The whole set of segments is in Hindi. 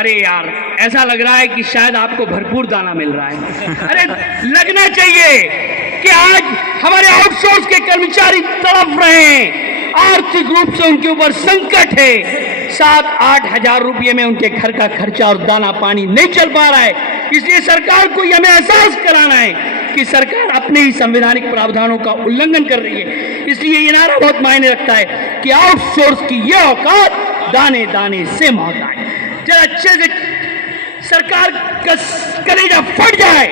अरे यार, ऐसा लग रहा है कि शायद आपको भरपूर दाना मिल रहा है। अरे लगना चाहिए कि आज हमारे आउटसोर्स के कर्मचारी तड़प रहे हैं, आर्थिक रूप से उनके ऊपर संकट है, 7-8 हजार रुपये में उनके घर का खर्चा और दाना पानी नहीं चल पा रहा है। इसलिए सरकार को हमें एहसास कराना है कि सरकार अपने ही संवैधानिक प्रावधानों का उल्लंघन कर रही है। इसलिए ये नारा बहुत मायने रखता है कि आउटसोर्स की ये औकात दाने दाने से मौत आए। जरा अच्छे से सरकार का कलेजा फट जाए,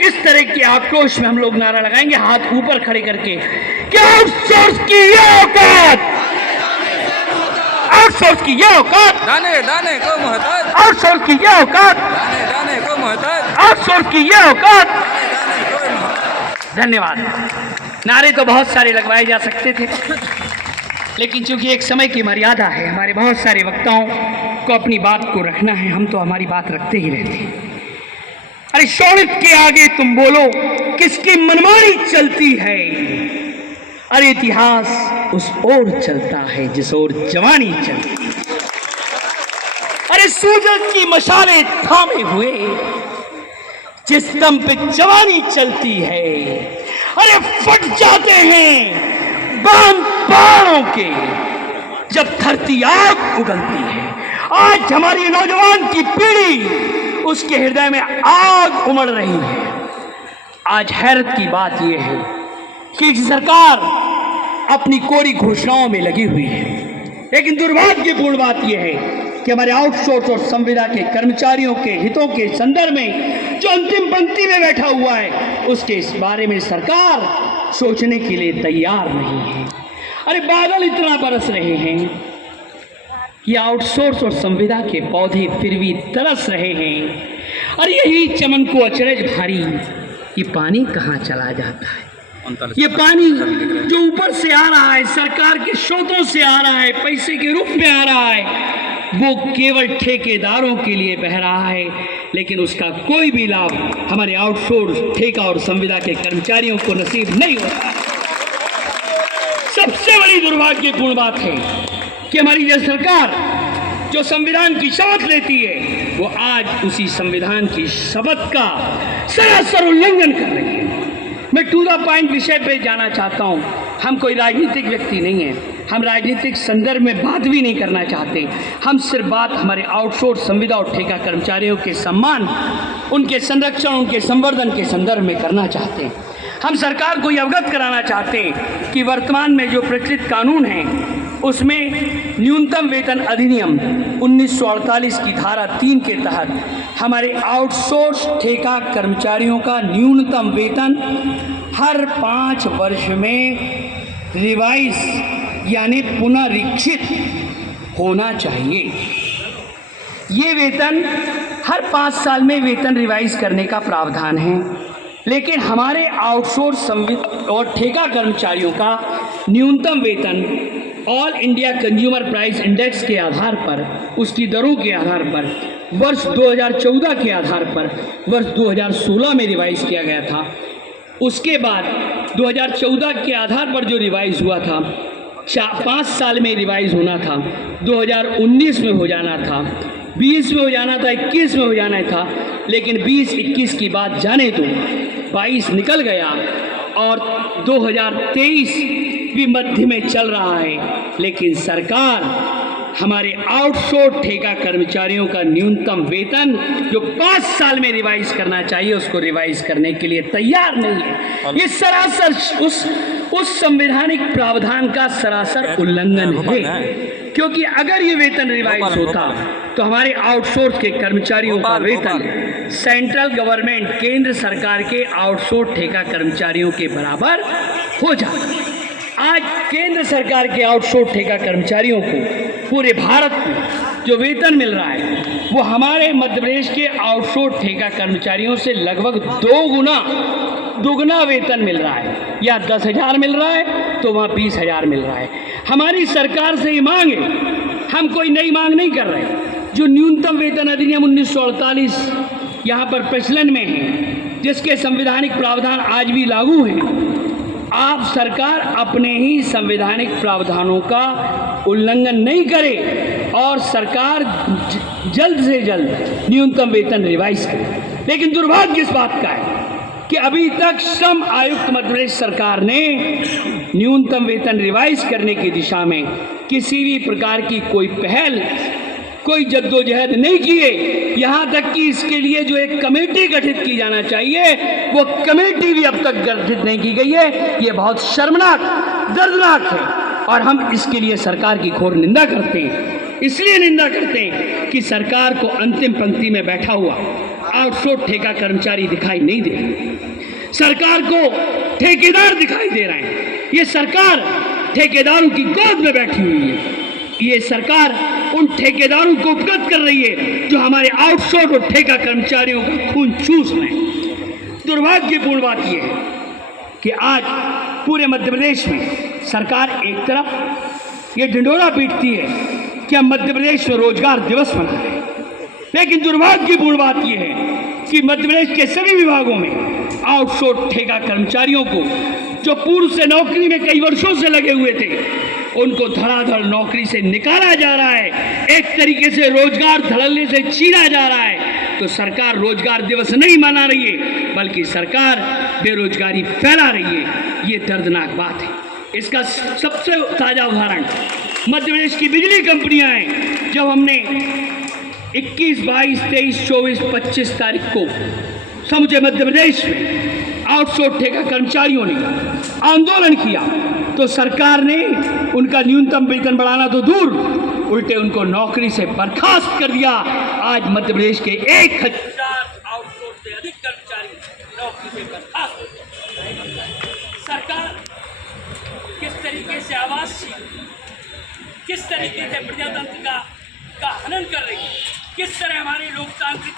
इस तरह के आक्रोश में हम लोग नारा लगाएंगे हाथ ऊपर खड़े करके कि आउटसोर्स की ये औकात, आउटसोर्स की ये औकात, दाने दाने को मोहताज, आउटसोर्स की ये औकात, दाने दाने को मोहताज, आउटसोर्स की ये औकात। धन्यवाद। नारे तो बहुत सारे लगवाए जा सकते थे, लेकिन चूंकि एक समय की मर्यादा है, हमारे बहुत सारे वक्ताओं को अपनी बात को रखना है, हम तो हमारी बात रखते ही रहते हैं। अरे शौर्य के आगे तुम बोलो किसकी मनमानी चलती है, अरे इतिहास उस ओर चलता है जिस ओर जवानी चलती है। अरे सूरज की मशाले थामे हुए जिस दम पे जवानी चलती है, अरे फट जाते हैं बांध पहाड़ों के जब धरती आग उगलती है। आज हमारी नौजवान की पीढ़ी, उसके हृदय में आग उमड़ रही है। आज हैरत की बात यह है कि सरकार अपनी कोरी घोषणाओं में लगी हुई है, लेकिन दुर्भाग्यपूर्ण बात यह है कि हमारे आउटसोर्स और संविदा के कर्मचारियों के हितों के संदर्भ में जो अंतिम पंक्ति में बैठा हुआ है, उसके इस बारे में सरकार सोचने के लिए तैयार नहीं है। अरे बादल इतना बरस रहे हैं, ये आउटसोर्स और संविदा के पौधे फिर भी तरस रहे हैं। और यही चमन को अचरज भारी, ये पानी कहाँ चला जाता है? ये पानी जो ऊपर से आ रहा है, सरकार के स्रोतों से आ रहा है, पैसे के रूप में आ रहा है, वो केवल ठेकेदारों के लिए बह रहा है, लेकिन उसका कोई भी लाभ हमारे आउटसोर्स, ठेका और संविदा के कर्मचारियों को नसीब नहीं होता। सबसे बड़ी दुर्भाग्यपूर्ण बात है कि हमारी यह सरकार जो संविधान की शपथ लेती है, वो आज उसी संविधान की शपथ का सरासर उल्लंघन कर रही है। मैं टू द पॉइंट विषय पे जाना चाहता हूँ। हम कोई राजनीतिक व्यक्ति नहीं है, हम राजनीतिक संदर्भ में बात भी नहीं करना चाहते। हम सिर्फ बात हमारे आउटसोर्स, संविदा और ठेका कर्मचारियों के सम्मान, उनके संरक्षण, उनके संवर्धन के संदर्भ में करना चाहते हैं। हम सरकार को अवगत कराना चाहते हैं कि वर्तमान में जो प्रचलित कानून है, उसमें न्यूनतम वेतन अधिनियम 1948 की धारा 3 के तहत हमारे आउटसोर्स ठेका कर्मचारियों का न्यूनतम वेतन हर 5 वर्ष में रिवाइज यानी पुनरीक्षित होना चाहिए। ये वेतन हर 5 साल में वेतन रिवाइज करने का प्रावधान है, लेकिन हमारे आउटसोर्स और ठेका कर्मचारियों का न्यूनतम वेतन all India consumer price index के आधार पर, उसकी दरों के आधार पर, वर्ष 2014 के आधार पर वर्ष 2016 में रिवाइज किया गया था। उसके बाद 2014 के आधार पर जो रिवाइज हुआ था, 5 साल में रिवाइज होना था, 2019 में हो जाना था, 20 में हो जाना था, 21 में हो जाना था, लेकिन 20-21 की बात जाने दो, 22 निकल गया और 2023 भी मध्य में चल रहा है, लेकिन सरकार हमारे आउटसोर्स ठेका कर्मचारियों का न्यूनतम वेतन जो 5 साल में रिवाइज करना चाहिए, उसको रिवाइज करने के लिए तैयार नहीं है। ये सरासर उस संवैधानिक प्रावधान का सरासर उल्लंघन है, क्योंकि अगर ये वेतन रिवाइज होता तो हमारे आउटसोर्स के कर्मचारियों का वेतन सेंट्रल गवर्नमेंट, केंद्र सरकार के आउटसोर्स ठेका कर्मचारियों के बराबर हो जाता। आज केंद्र सरकार के आउटसोर्स ठेका कर्मचारियों को पूरे भारत में जो वेतन मिल रहा है, वो हमारे मध्य प्रदेश के आउटसोर्स ठेका कर्मचारियों से लगभग 2 गुना वेतन मिल रहा है। या 10,000 मिल रहा है तो वहाँ 20,000 मिल रहा है। हमारी सरकार से ये मांग है, हम कोई नई मांग नहीं कर रहे, जो न्यूनतम वेतन अधिनियम 1948 यहाँ पर प्रचलन में है, जिसके संवैधानिक प्रावधान आज भी लागू हैं, आप सरकार अपने ही संवैधानिक प्रावधानों का उल्लंघन नहीं करे और सरकार जल्द से जल्द न्यूनतम वेतन रिवाइज करे। लेकिन दुर्भाग्य इस बात का है कि अभी तक श्रम आयुक्त मध्य प्रदेश सरकार ने न्यूनतम वेतन रिवाइज करने की दिशा में किसी भी प्रकार की कोई पहल, कोई जद्दोजहद नहीं किए। यहाँ तक कि इसके लिए जो एक कमेटी गठित की जाना चाहिए वो कमेटी भी अब तक गठित नहीं की गई है। ये बहुत शर्मनाक, दर्दनाक है और हम इसके लिए सरकार की घोर निंदा करते हैं। इसलिए निंदा करते हैं कि सरकार को अंतिम पंक्ति में बैठा हुआ आउटसोर्स ठेका कर्मचारी दिखाई नहीं दे रहे, सरकार को ठेकेदार दिखाई दे रहे हैं। ये सरकार ठेकेदारों की गोद में बैठी हुई है। ये सरकार उन ठेकेदारों को उपकृत कर रही है जो हमारे आउटसोर्स और ठेका कर्मचारियों का खून चूस रहे हैं। दुर्भाग्यपूर्ण बात यह है कि आज पूरे मध्य प्रदेश में सरकार एक तरफ ये ढिंढोरा पीटती है कि हम मध्य प्रदेश में रोजगार दिवस मना रहे हैं, लेकिन दुर्भाग्यपूर्ण बात यह है कि मध्य प्रदेश के सभी विभागों में आउटसोर्स ठेका कर्मचारियों को जो पूर्व से नौकरी में कई वर्षों से लगे हुए थे उनको धड़ाधड़ नौकरी से निकाला जा रहा है। एक तरीके से रोजगार धड़ल्ले से छीना जा रहा है। तो सरकार रोजगार दिवस नहीं मना रही है बल्कि सरकार बेरोजगारी फैला रही है। ये दर्दनाक बात है। इसका सबसे ताज़ा उदाहरण मध्य प्रदेश की बिजली कंपनियां हैं। जब हमने 21, 22, 23, 24, 25 तारीख को समूचे मध्य प्रदेश में आउटसोर्स ठेका कर्मचारियों ने आंदोलन किया तो सरकार ने उनका न्यूनतम वेतन बढ़ाना तो दूर, उल्टे उनको नौकरी से बर्खास्त कर दिया। आज मध्य प्रदेश के 1000 आउटसोर्स से अधिक कर्मचारी नौकरी से बर्खास्त हो गए। सरकार किस तरीके से आवाज छीन, किस तरीके से प्रजातंत्र का हनन कर रही है, किस तरह हमारे लोकतांत्रिक